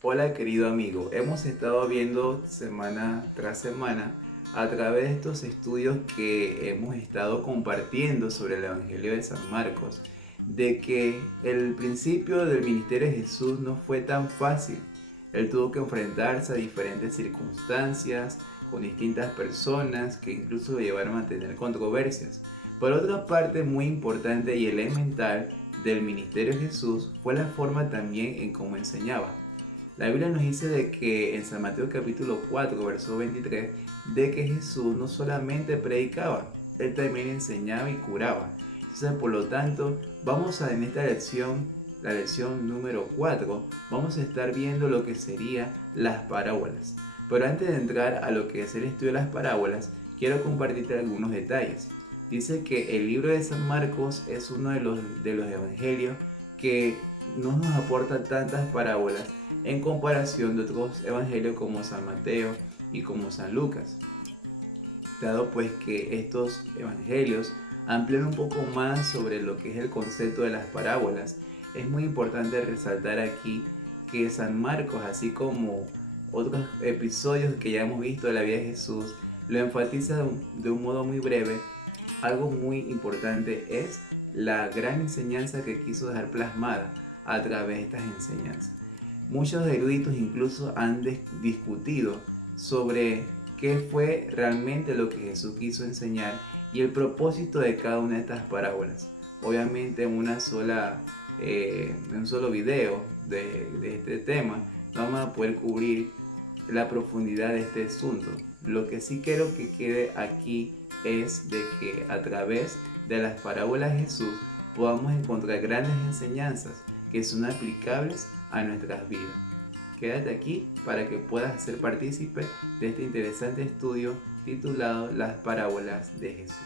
Hola querido amigo, hemos estado viendo semana tras semana a través de estos estudios que hemos estado compartiendo sobre el Evangelio de San Marcos, de que el principio del ministerio de Jesús no fue tan fácil. Él tuvo que enfrentarse a diferentes circunstancias, con distintas personas que incluso lo llevaron a tener controversias. Por otra parte, muy importante y elemental del ministerio de Jesús fue la forma también en cómo enseñaba. La Biblia nos dice de que en San Mateo capítulo 4, verso 23, de que Jesús no solamente predicaba, él también enseñaba y curaba. Entonces, por lo tanto, vamos a en esta lección, la lección número 4, vamos a estar viendo lo que serían las parábolas. Pero antes de entrar a lo que es el estudio de las parábolas, quiero compartirte algunos detalles. Dice que el libro de San Marcos es uno de los evangelios que no nos aporta tantas parábolas en comparación de otros evangelios como San Mateo y como San Lucas, dado pues que estos evangelios amplían un poco más sobre lo que es el concepto de las parábolas. Es muy importante resaltar aquí que San Marcos, así como otros episodios que ya hemos visto de la vida de Jesús, lo enfatiza de un modo muy breve. Algo muy importante es la gran enseñanza que quiso dejar plasmada a través de estas enseñanzas. Muchos eruditos incluso han discutido sobre qué fue realmente lo que Jesús quiso enseñar y el propósito de cada una de estas parábolas. Obviamente en un solo video de este tema no vamos a poder cubrir la profundidad de este asunto. Lo que sí quiero que quede aquí es de que a través de las parábolas de Jesús podamos encontrar grandes enseñanzas que son aplicables a nuestras vidas. Quédate aquí para que puedas ser partícipe de este interesante estudio titulado Las parábolas de Jesús.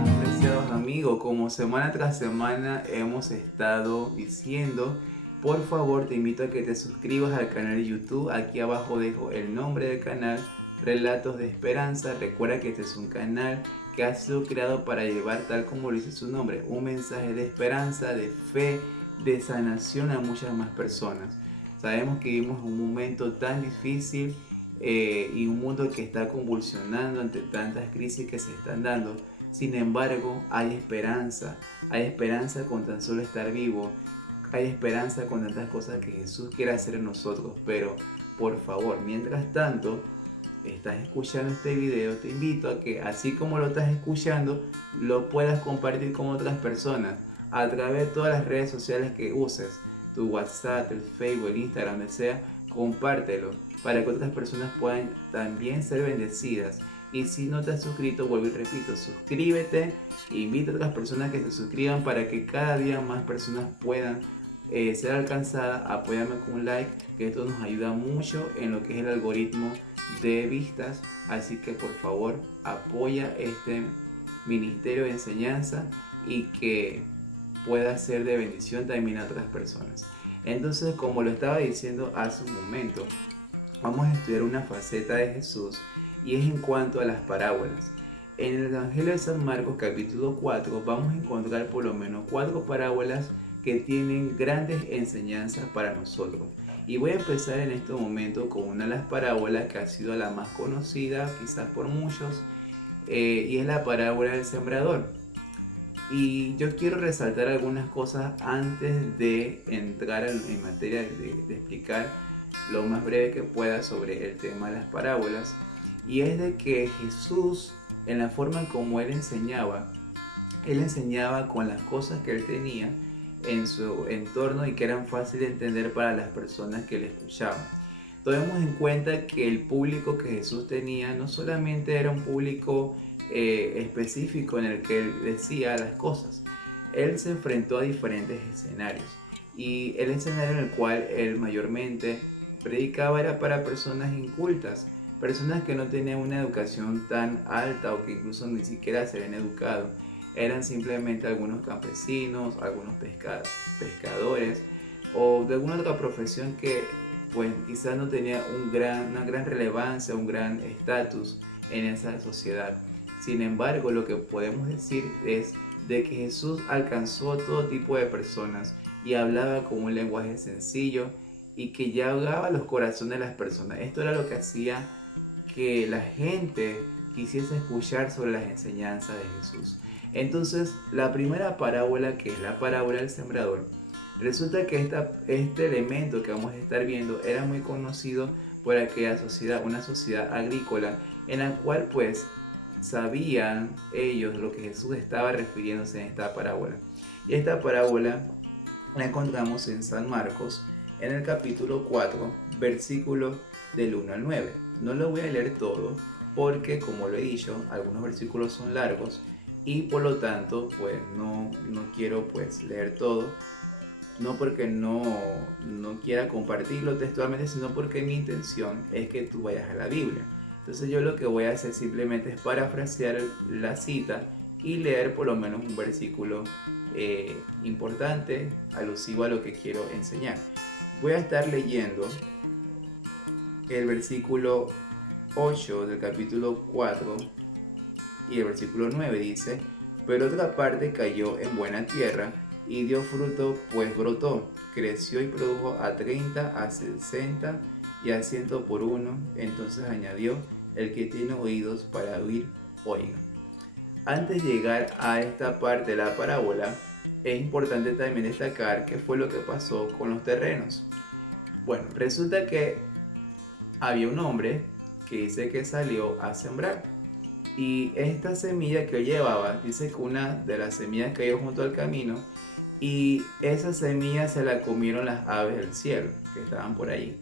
Apreciados amigos, como semana tras semana hemos estado diciendo, por favor te invito a que te suscribas al canal de YouTube. Aquí abajo dejo el nombre del canal, Relatos de Esperanza. Recuerda que este es un canal que ha sido creado para llevar, tal como lo dice su nombre, un mensaje de esperanza, de fe, de sanación a muchas más personas. Sabemos que vivimos un momento tan difícil y un mundo que está convulsionando ante tantas crisis que se están dando. Sin embargo, hay esperanza con tan solo estar vivo, hay esperanza con tantas cosas que Jesús quiere hacer en nosotros. Pero por favor, mientras tanto estás escuchando este video, te invito a que así como lo estás escuchando, lo puedas compartir con otras personas a través de todas las redes sociales que uses, tu WhatsApp, el Facebook, el Instagram, donde sea. Compártelo para que otras personas puedan también ser bendecidas. Y si no te has suscrito, vuelvo y repito, suscríbete, invita a otras personas que se suscriban para que cada día más personas puedan ser alcanzadas. Apóyame con un like, que esto nos ayuda mucho en lo que es el algoritmo de vistas. Así que por favor, apoya este ministerio de enseñanza y que pueda ser de bendición también a otras personas. Entonces, como lo estaba diciendo hace un momento, vamos a estudiar una faceta de Jesús y es en cuanto a las parábolas. En el Evangelio de San Marcos capítulo 4 vamos a encontrar por lo menos 4 parábolas que tienen grandes enseñanzas para nosotros. Y voy a empezar en este momento con una de las parábolas que ha sido la más conocida quizás por muchos, y es la parábola del sembrador. Y yo quiero resaltar algunas cosas antes de entrar en materia de explicar lo más breve que pueda sobre el tema de las parábolas. Y es de que Jesús, en la forma en como él enseñaba con las cosas que él tenía en su entorno y que eran fáciles de entender para las personas que le escuchaban. tomemos en cuenta que el público que Jesús tenía no solamente era un público específico en el que él decía las cosas. Él se enfrentó a diferentes escenarios y el escenario en el cual él mayormente predicaba era para personas incultas, personas que no tenían una educación tan alta o que incluso ni siquiera se habían educado. Eran simplemente algunos campesinos, algunos pescadores o de alguna otra profesión que pues quizás no tenía una gran relevancia, un gran estatus en esa sociedad. Sin embargo, lo que podemos decir es de que Jesús alcanzó a todo tipo de personas y hablaba con un lenguaje sencillo y que llegaba a los corazones de las personas. Esto era lo que hacía que la gente quisiese escuchar sobre las enseñanzas de Jesús. Entonces, la primera parábola, que es la parábola del sembrador, resulta que este elemento que vamos a estar viendo era muy conocido por aquella sociedad, una sociedad agrícola, en la cual pues sabían ellos lo que Jesús estaba refiriéndose en esta parábola. Y esta parábola la encontramos en San Marcos, en el capítulo 4, versículos del 1 al 9. No lo voy a leer todo porque, como lo he dicho, algunos versículos son largos y por lo tanto pues no quiero pues leer todo, no porque no quiera compartirlo textualmente, sino porque mi intención es que tú vayas a la Biblia. Entonces yo lo que voy a hacer simplemente es parafrasear la cita y leer por lo menos un versículo importante, alusivo a lo que quiero enseñar. Voy a estar leyendo el versículo 8 del capítulo 4 y el versículo 9 dice: pero otra parte cayó en buena tierra y dio fruto, pues brotó, creció y produjo a 30, a 60 y a 100 por uno. Entonces añadió: el que tiene oídos para oír, oiga. Antes de llegar a esta parte de la parábola, es importante también destacar qué fue lo que pasó con los terrenos. Bueno, resulta que había un hombre que dice que salió a sembrar. Y esta semilla que llevaba, dice que una de las semillas cayó junto al camino y esa semilla se la comieron las aves del cielo que estaban por allí.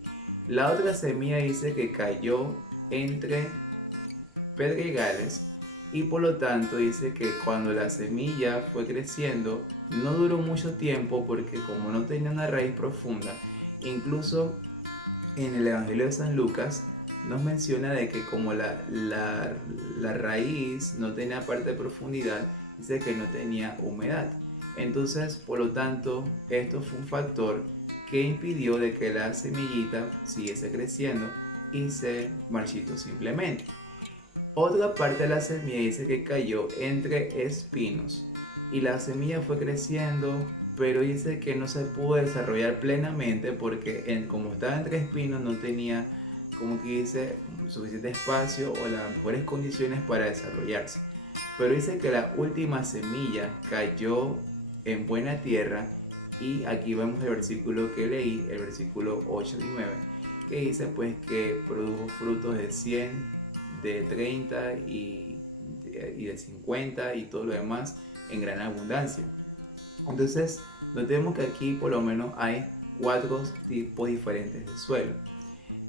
La otra semilla dice que cayó entre pedregales y por lo tanto dice que cuando la semilla fue creciendo no duró mucho tiempo porque como no tenía una raíz profunda, incluso en el Evangelio de San Lucas nos menciona de que como la raíz no tenía parte de profundidad, dice que no tenía humedad. Entonces, por lo tanto, esto fue un factor que impidió de que la semillita siguiese creciendo y se marchitó simplemente. Otra parte de la semilla dice que cayó entre espinos y la semilla fue creciendo, pero dice que no se pudo desarrollar plenamente porque como estaba entre espinos no tenía, como que dice, suficiente espacio o las mejores condiciones para desarrollarse. Pero dice que la última semilla cayó en buena tierra y aquí vemos el versículo que leí, el versículo 8 y 9, que dice pues que produjo frutos de 100, de 30 y de 50 y todo lo demás en gran abundancia. Entonces notemos que aquí por lo menos hay 4 tipos diferentes de suelo.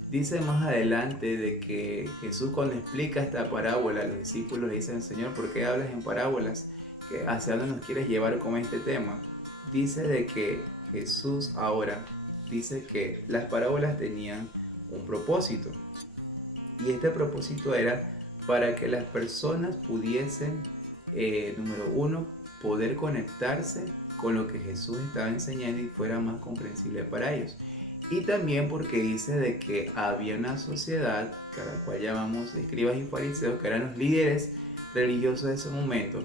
Dice más adelante de que Jesús cuando explica esta parábola, los discípulos le dicen: Señor, ¿por qué hablas en parábolas? ¿Hacia dónde nos quieres llevar con este tema? Dice de que Jesús ahora dice que las parábolas tenían un propósito. Y este propósito era para que las personas pudiesen, número uno, poder conectarse con lo que Jesús estaba enseñando y fuera más comprensible para ellos. Y también porque dice de que había una sociedad, a la cual llamamos escribas y fariseos, que eran los líderes religiosos de ese momento.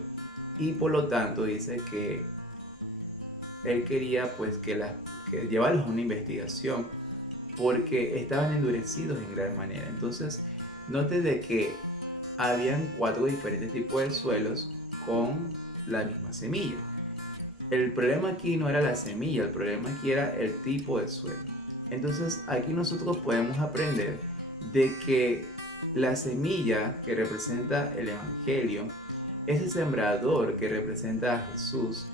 Y por lo tanto dice que él quería pues que llevarlos a una investigación porque estaban endurecidos en gran manera. Entonces, note de que habían 4 diferentes tipos de suelos con la misma semilla. El problema aquí no era la semilla, el problema aquí era el tipo de suelo. Entonces, aquí nosotros podemos aprender de que la semilla que representa el Evangelio es el sembrador que representa a Jesús,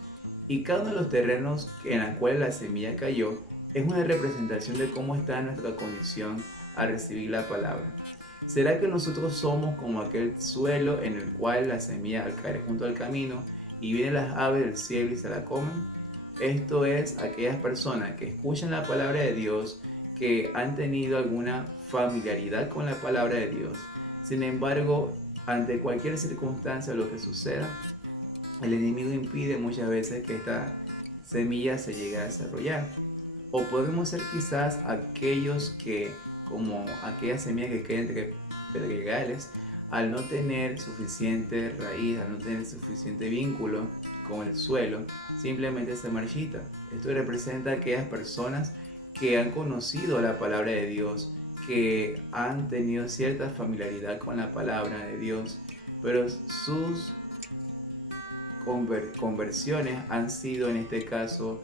y cada uno de los terrenos en los cuales la semilla cayó es una representación de cómo está nuestra condición a recibir la palabra. ¿Será que nosotros somos como aquel suelo en el cual la semilla al caer junto al camino y vienen las aves del cielo y se la comen? Esto es aquellas personas que escuchan la palabra de Dios, que han tenido alguna familiaridad con la palabra de Dios. Sin embargo, ante cualquier circunstancia o lo que suceda, el enemigo impide muchas veces que esta semilla se llegue a desarrollar. O podemos ser quizás aquellos que, como aquella semilla que queda entre pedregales, al no tener suficiente raíz, al no tener suficiente vínculo con el suelo, simplemente se marchita. Esto representa a aquellas personas que han conocido la palabra de Dios, que han tenido cierta familiaridad con la palabra de Dios, pero sus conversiones han sido en este caso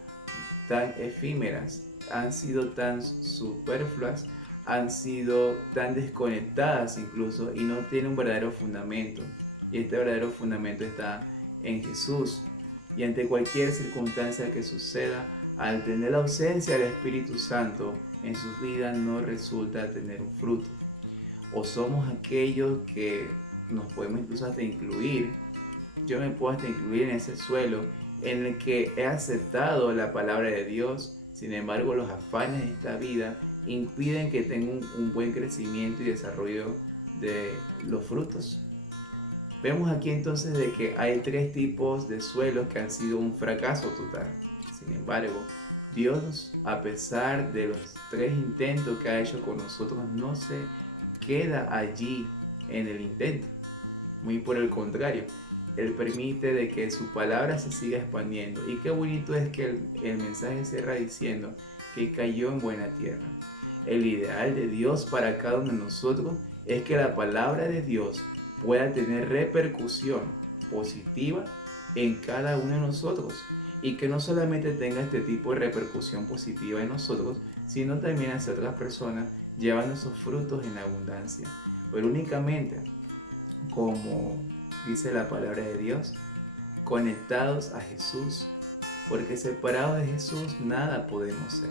tan efímeras, han sido tan superfluas, han sido tan desconectadas incluso y no tienen un verdadero fundamento. Y este verdadero fundamento está en Jesús. Y ante cualquier circunstancia que suceda, al tener la ausencia del Espíritu Santo en sus vidas no resulta tener un fruto. O somos aquellos que nos podemos incluso hasta incluir. Yo me puedo hasta incluir en ese suelo en el que he aceptado la palabra de Dios. Sin embargo, los afanes de esta vida impiden que tenga un buen crecimiento y desarrollo de los frutos. Vemos aquí entonces de que hay tres tipos de suelos que han sido un fracaso total. Sin embargo, Dios, a pesar de los tres intentos que ha hecho con nosotros, no se queda allí en el intento. Muy por el contrario, Él permite de que su palabra se siga expandiendo. Y qué bonito es que el mensaje cierra diciendo que cayó en buena tierra. El ideal de Dios para cada uno de nosotros es que la palabra de Dios pueda tener repercusión positiva en cada uno de nosotros y que no solamente tenga este tipo de repercusión positiva en nosotros, sino también hacia otras personas, llevando esos frutos en abundancia. Pero únicamente, como dice la palabra de Dios, conectados a Jesús, porque separados de Jesús nada podemos ser.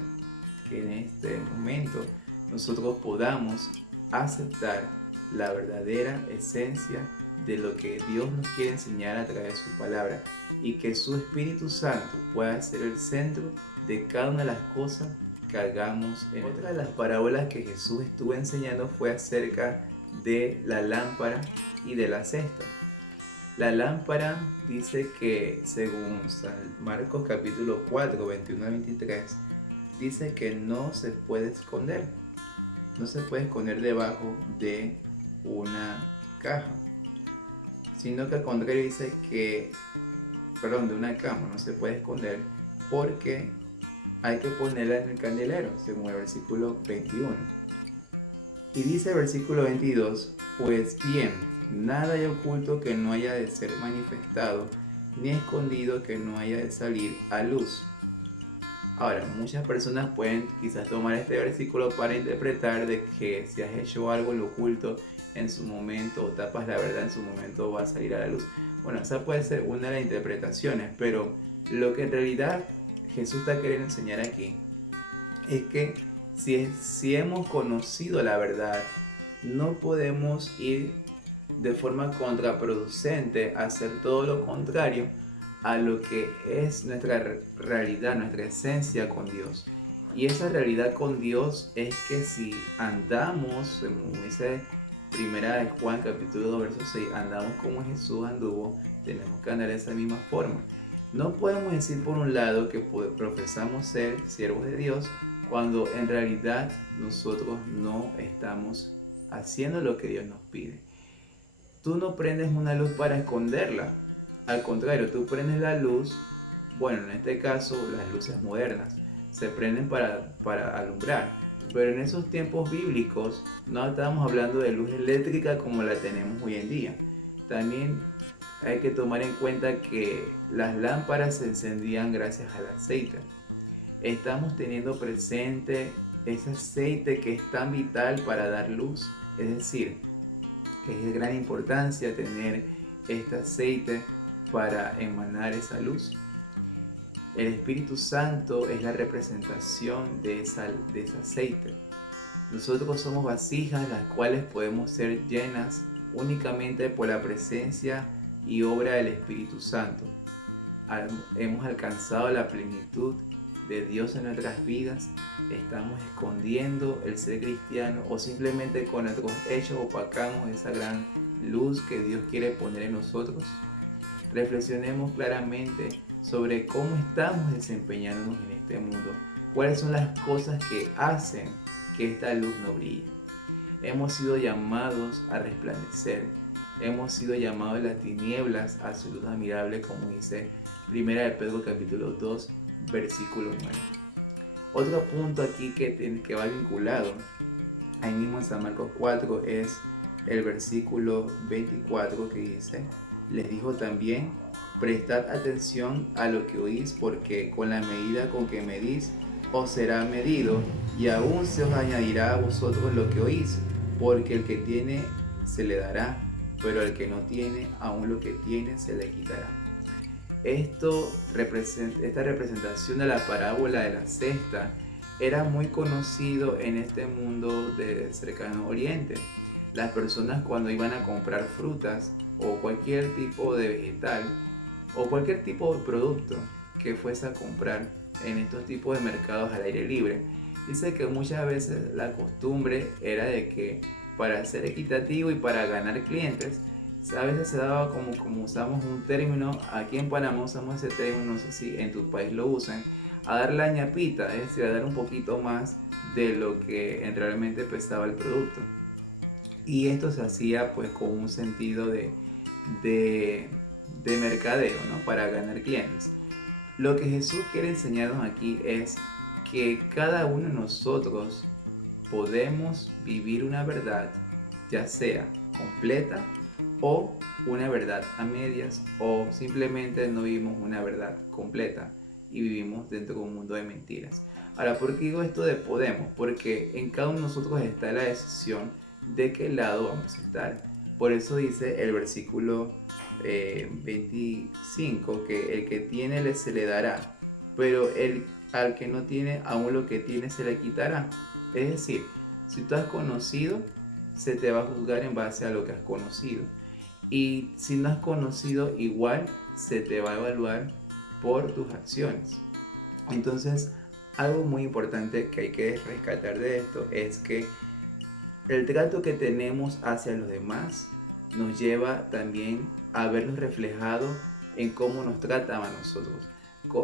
Que en este momento nosotros podamos aceptar la verdadera esencia de lo que Dios nos quiere enseñar a través de su palabra y que su Espíritu Santo pueda ser el centro de cada una de las cosas que hagamos. Otra de las parábolas que Jesús estuvo enseñando fue acerca de la lámpara y de la cesta. La lámpara dice que, según San Marcos capítulo 4, 21 a 23, dice que no se puede esconder. No se puede esconder debajo de una caja, sino que al contrario dice que, de una cama, no se puede esconder porque hay que ponerla en el candelero, según el versículo 21. Y dice el versículo 22, pues bien, nada hay oculto que no haya de ser manifestado, ni escondido que no haya de salir a luz. Ahora, muchas personas pueden quizás tomar este versículo para interpretar de que si has hecho algo en lo oculto en su momento o tapas la verdad en su momento va a salir a la luz. Bueno, esa puede ser una de las interpretaciones, pero lo que en realidad Jesús está queriendo enseñar aquí es que si hemos conocido la verdad, no podemos ir de forma contraproducente a hacer todo lo contrario a lo que es nuestra realidad, nuestra esencia con Dios. Y esa realidad con Dios es que si andamos, como dice Primera de Juan capítulo 2 verso 6, andamos como Jesús anduvo, tenemos que andar de esa misma forma. No podemos decir por un lado que profesamos ser siervos de Dios cuando en realidad nosotros no estamos haciendo lo que Dios nos pide. Tú no prendes una luz para esconderla. Al contrario, tú prendes la luz, bueno, en este caso las luces modernas, se prenden para alumbrar. Pero en esos tiempos bíblicos no estábamos hablando de luz eléctrica como la tenemos hoy en día. También hay que tomar en cuenta que las lámparas se encendían gracias al aceite. Estamos teniendo presente ese aceite que es tan vital para dar luz, es decir, que es de gran importancia tener este aceite para emanar esa luz. El Espíritu Santo es la representación de ese aceite. Nosotros somos vasijas las cuales podemos ser llenas únicamente por la presencia y obra del Espíritu Santo. Hemos alcanzado la plenitud de Dios en nuestras vidas, estamos escondiendo el ser cristiano o simplemente con nuestros hechos opacamos esa gran luz que Dios quiere poner en nosotros. Reflexionemos claramente sobre cómo estamos desempeñándonos en este mundo, cuáles son las cosas que hacen que esta luz no brille. Hemos sido llamados a resplandecer, hemos sido llamados de las tinieblas a su luz admirable, como dice 1 de Pedro capítulo 2, versículo 9. Otro punto aquí que va vinculado ahí mismo en San Marcos 4 es el versículo 24 que dice: les dijo también, prestad atención a lo que oís, porque con la medida con que medís os será medido, y aún se os añadirá a vosotros lo que oís, porque el que tiene se le dará, pero al que no tiene, aún lo que tiene se le quitará. Esta representación de la parábola de la cesta era muy conocido en este mundo del cercano oriente. Las personas cuando iban a comprar frutas o cualquier tipo de vegetal o cualquier tipo de producto que fuese a comprar en estos tipos de mercados al aire libre, dice que muchas veces la costumbre era de que para ser equitativo y para ganar clientes, a veces se daba como usamos un término, aquí en Panamá usamos ese término, no sé si en tu país lo usan, a dar la ñapita, es decir, a dar un poquito más de lo que realmente pesaba el producto. Y esto se hacía pues con un sentido de mercadeo, ¿no? Para ganar clientes. Lo que Jesús quiere enseñarnos aquí es que cada uno de nosotros podemos vivir una verdad, ya sea completa o una verdad a medias, o simplemente no vivimos una verdad completa y vivimos dentro de un mundo de mentiras. Ahora, ¿por qué digo esto de podemos? Porque en cada uno de nosotros está la decisión de qué lado vamos a estar. Por eso dice el versículo 25 que el que tiene se le dará, pero al que no tiene, aún lo que tiene se le quitará. Es decir, si tú has conocido, se te va a juzgar en base a lo que has conocido. Y si no has conocido, igual se te va a evaluar por tus acciones. Entonces, algo muy importante que hay que rescatar de esto es que el trato que tenemos hacia los demás nos lleva también a vernos reflejados en cómo nos tratan a nosotros.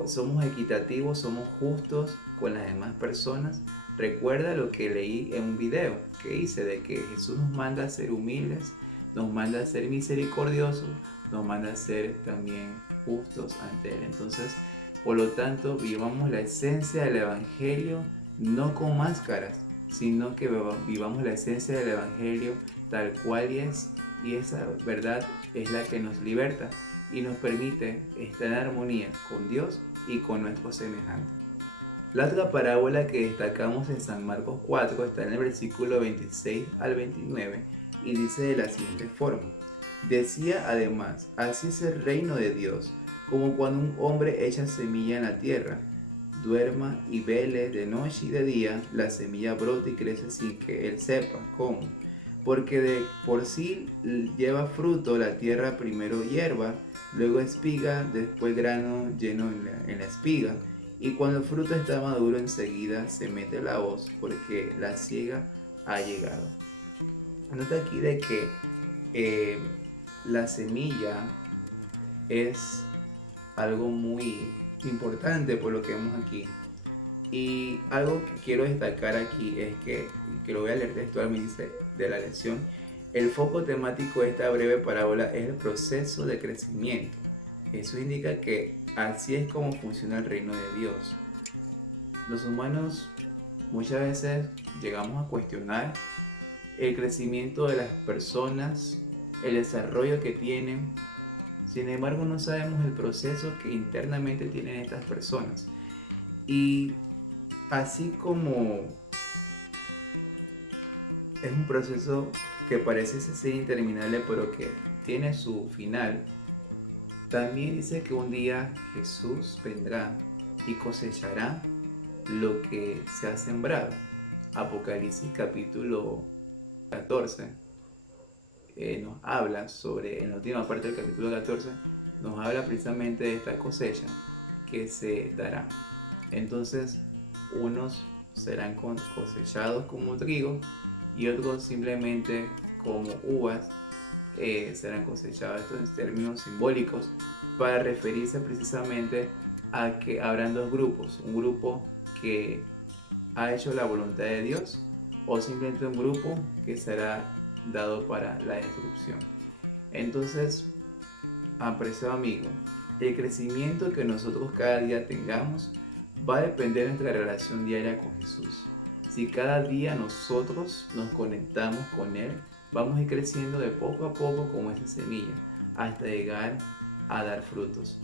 Somos equitativos, somos justos con las demás personas. Recuerda lo que leí en un video que hice de que Jesús nos manda a ser humildes, nos manda a ser misericordiosos, nos manda a ser también justos ante Él. Entonces, por lo tanto, vivamos la esencia del Evangelio no con máscaras, sino que vivamos la esencia del Evangelio tal cual es, y esa verdad es la que nos liberta y nos permite estar en armonía con Dios y con nuestros semejantes. La otra parábola que destacamos en San Marcos 4 está en el versículo 26 al 29 y dice de la siguiente forma: decía además, así es el reino de Dios, como cuando un hombre echa semilla en la tierra, duerma y vele de noche y de día, la semilla brota y crece sin que él sepa cómo. Porque de por sí lleva fruto la tierra, primero hierba, luego espiga, después grano lleno en la espiga. Y cuando el fruto está maduro, enseguida se mete la hoz, porque la siega ha llegado. Nota aquí de que la semilla es algo muy importante por lo que vemos aquí. Y algo que quiero destacar aquí es que lo voy a leer textualmente de la lección: el foco temático de esta breve parábola es el proceso de crecimiento. Eso indica que así es como funciona el reino de Dios. Los humanos muchas veces llegamos a cuestionar el crecimiento de las personas, el desarrollo que tienen. Sin embargo, no sabemos el proceso que internamente tienen estas personas. Y así como es un proceso que parece ser interminable, pero que tiene su final, también dice que un día Jesús vendrá y cosechará lo que se ha sembrado. Apocalipsis capítulo 14 nos habla sobre, en la última parte del capítulo 14, nos habla precisamente de esta cosecha que se dará. Entonces, unos serán cosechados como trigo y otros simplemente como uvas serán cosechados. Esto en términos simbólicos para referirse precisamente a que habrán dos grupos, un grupo que ha hecho la voluntad de Dios o simplemente un grupo que será dado para la destrucción. Entonces, apreciado amigo, el crecimiento que nosotros cada día tengamos va a depender de nuestra relación diaria con Jesús. Si cada día nosotros nos conectamos con Él, vamos a ir creciendo de poco a poco como esa semilla, hasta llegar a dar frutos.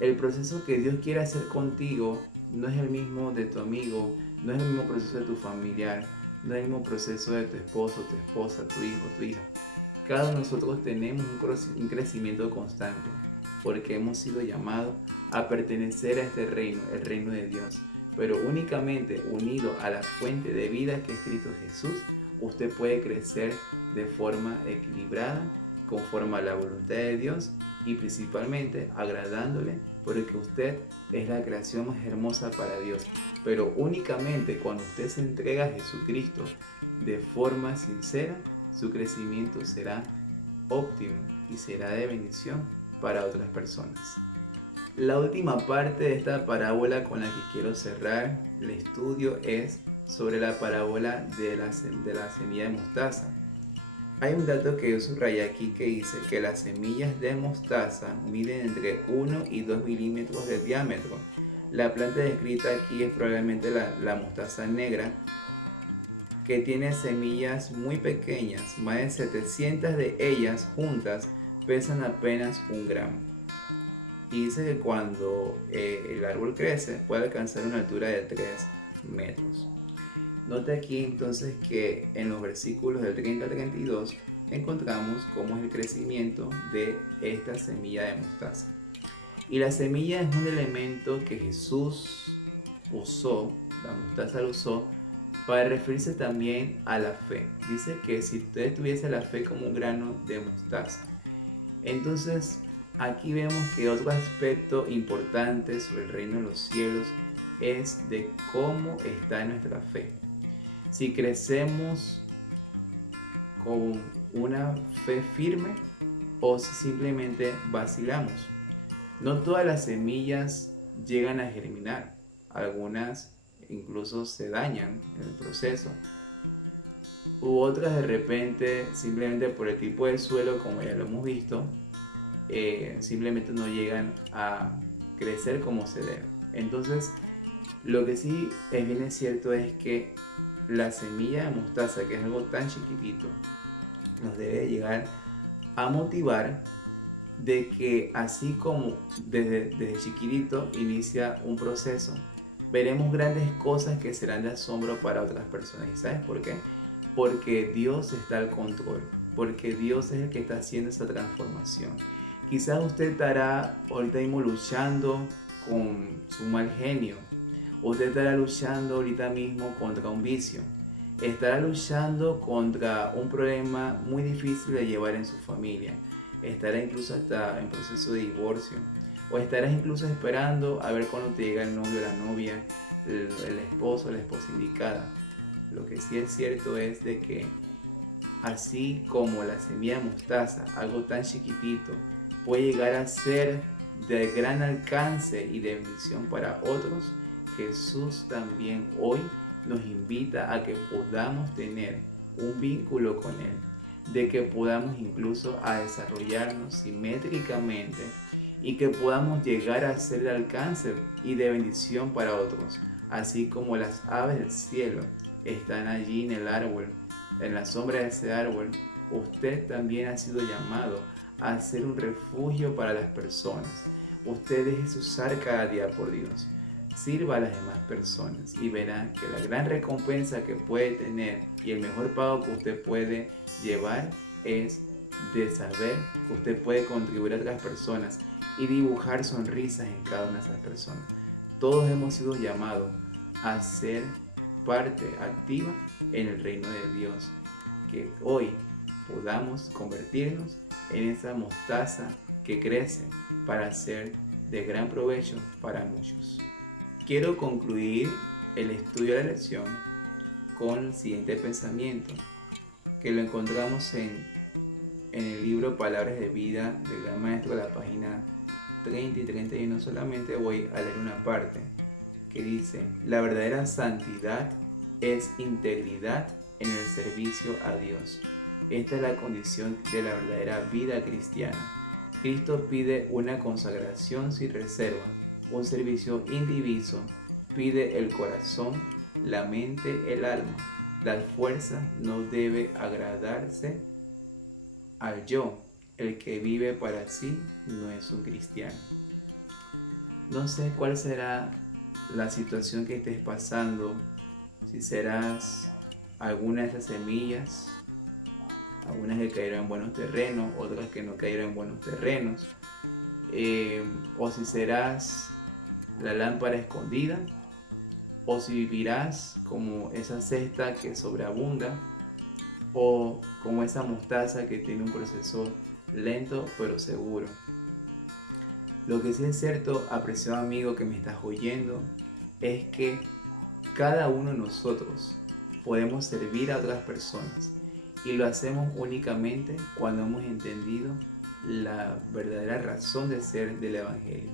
El proceso que Dios quiere hacer contigo no es el mismo de tu amigo, no es el mismo proceso de tu familiar, no es el mismo proceso de tu esposo, tu esposa, tu hijo, tu hija. Cada uno de nosotros tenemos un crecimiento constante porque hemos sido llamados a pertenecer a este reino, el reino de Dios. Pero únicamente unido a la fuente de vida que es Cristo Jesús, usted puede crecer de forma equilibrada, conforme a la voluntad de Dios y principalmente agradándole, porque usted es la creación más hermosa para Dios. Pero únicamente cuando usted se entrega a Jesucristo de forma sincera, su crecimiento será óptimo y será de bendición para otras personas. La última parte de esta parábola con la que quiero cerrar el estudio es sobre la parábola de la semilla de mostaza. Hay un dato que yo subrayé aquí que dice que las semillas de mostaza miden entre 1 y 2 milímetros de diámetro. La planta descrita aquí es probablemente la mostaza negra, que tiene semillas muy pequeñas. Más de 700 de ellas juntas pesan apenas 1 gramo. Y dice que cuando el árbol crece puede alcanzar una altura de 3 metros. Note aquí entonces que en los versículos del 30 al 32 encontramos cómo es el crecimiento de esta semilla de mostaza. Y la semilla es un elemento que Jesús usó, la mostaza lo usó, para referirse también a la fe. Dice que si usted tuviese la fe como un grano de mostaza. Entonces, aquí vemos que otro aspecto importante sobre el reino de los cielos es de cómo está nuestra fe. Si crecemos con una fe firme o si simplemente vacilamos. No todas las semillas llegan a germinar, algunas incluso se dañan en el proceso, u otras de repente simplemente por el tipo de suelo, como ya lo hemos visto, simplemente no llegan a crecer como se debe. Entonces, lo que sí es bien cierto es que la semilla de mostaza, que es algo tan chiquitito, nos debe llegar a motivar de que así como desde chiquitito inicia un proceso, veremos grandes cosas que serán de asombro para otras personas. ¿Y sabes por qué? Porque Dios está al control, porque Dios es el que está haciendo esa transformación. Quizás usted estará ahorita mismo luchando con su mal genio. Usted estará luchando ahorita mismo contra un vicio. Estará luchando contra un problema muy difícil de llevar en su familia. Estará incluso hasta en proceso de divorcio. O estarás incluso esperando a ver cuándo te llega el novio, la novia, el esposo, la esposa indicada. Lo que sí es cierto es de que así como la semilla de mostaza, algo tan chiquitito, puede llegar a ser de gran alcance y de bendición para otros, Jesús también hoy nos invita a que podamos tener un vínculo con Él, de que podamos incluso a desarrollarnos simétricamente y que podamos llegar a ser de alcance y de bendición para otros, así como las aves del cielo están allí en el árbol, en la sombra de ese árbol. Usted también ha sido llamado a ser un refugio para las personas. Usted deje usar cada día por Dios. Sirva a las demás personas y verá que la gran recompensa que puede tener y el mejor pago que usted puede llevar es de saber que usted puede contribuir a otras personas y dibujar sonrisas en cada una de esas personas. Todos hemos sido llamados a ser parte activa en el reino de Dios. Que hoy podamos convertirnos en esa mostaza que crece para ser de gran provecho para muchos. Quiero concluir el estudio de la lección con el siguiente pensamiento, que lo encontramos en el libro Palabras de Vida del Gran Maestro, la página 30 y 31. Solamente voy a leer una parte que dice: la verdadera santidad es integridad en el servicio a Dios. Esta es la condición de la verdadera vida cristiana. Cristo pide una consagración sin reserva, un servicio indiviso, pide el corazón, la mente, el alma. La fuerza no debe agradarse al yo. El que vive para sí no es un cristiano. No sé cuál será la situación que estés pasando, si serás alguna de esas semillas, algunas que cayeron en buenos terrenos, otras que no cayeron en buenos terrenos, o si serás la lámpara escondida, o si vivirás como esa cesta que sobreabunda, o como esa mostaza que tiene un proceso lento pero seguro. Lo que sí es cierto, apreciado amigo que me estás oyendo, es que cada uno de nosotros podemos servir a otras personas, y lo hacemos únicamente cuando hemos entendido la verdadera razón de ser del Evangelio.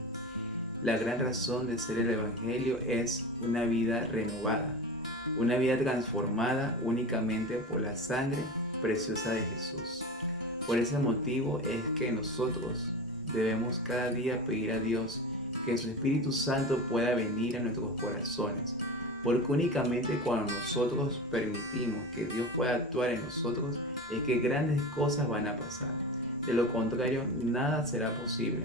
La gran razón de ser el Evangelio es una vida renovada, una vida transformada únicamente por la sangre preciosa de Jesús. Por ese motivo es que nosotros debemos cada día pedir a Dios que su Espíritu Santo pueda venir a nuestros corazones, porque únicamente cuando nosotros permitimos que Dios pueda actuar en nosotros es que grandes cosas van a pasar. De lo contrario, nada será posible,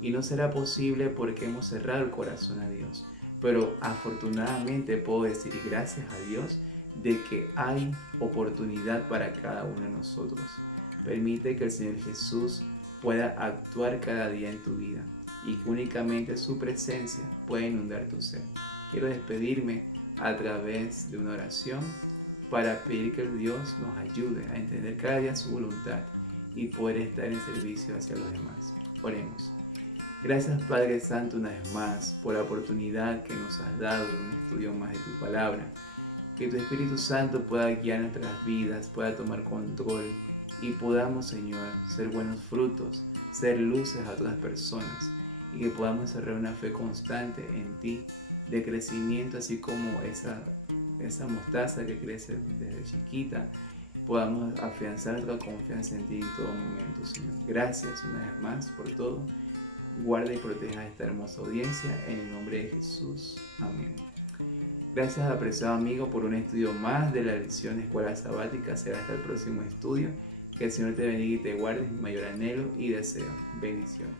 y no será posible porque hemos cerrado el corazón a Dios. Pero afortunadamente puedo decir gracias a Dios de que hay oportunidad para cada uno de nosotros. Permite que el Señor Jesús pueda actuar cada día en tu vida y que únicamente su presencia pueda inundar tu ser. Quiero despedirme a través de una oración para pedir que Dios nos ayude a entender cada día su voluntad y poder estar en servicio hacia los demás. Oremos. Gracias Padre Santo una vez más por la oportunidad que nos has dado de un estudio más de tu palabra. Que tu Espíritu Santo pueda guiar nuestras vidas, pueda tomar control y podamos, Señor, ser buenos frutos, ser luces a otras personas, y que podamos desarrollar una fe constante en ti, de crecimiento, así como esa mostaza que crece desde chiquita. Podamos afianzar nuestra confianza en ti en todo momento, Señor. Gracias una vez más por todo. Guarda y proteja a esta hermosa audiencia en el nombre de Jesús. Amén. Gracias, apreciado amigo, por un estudio más de la lección Escuela Sabática. Será hasta el próximo estudio. Que el Señor te bendiga y te guarde, mi mayor anhelo y deseo. Bendiciones.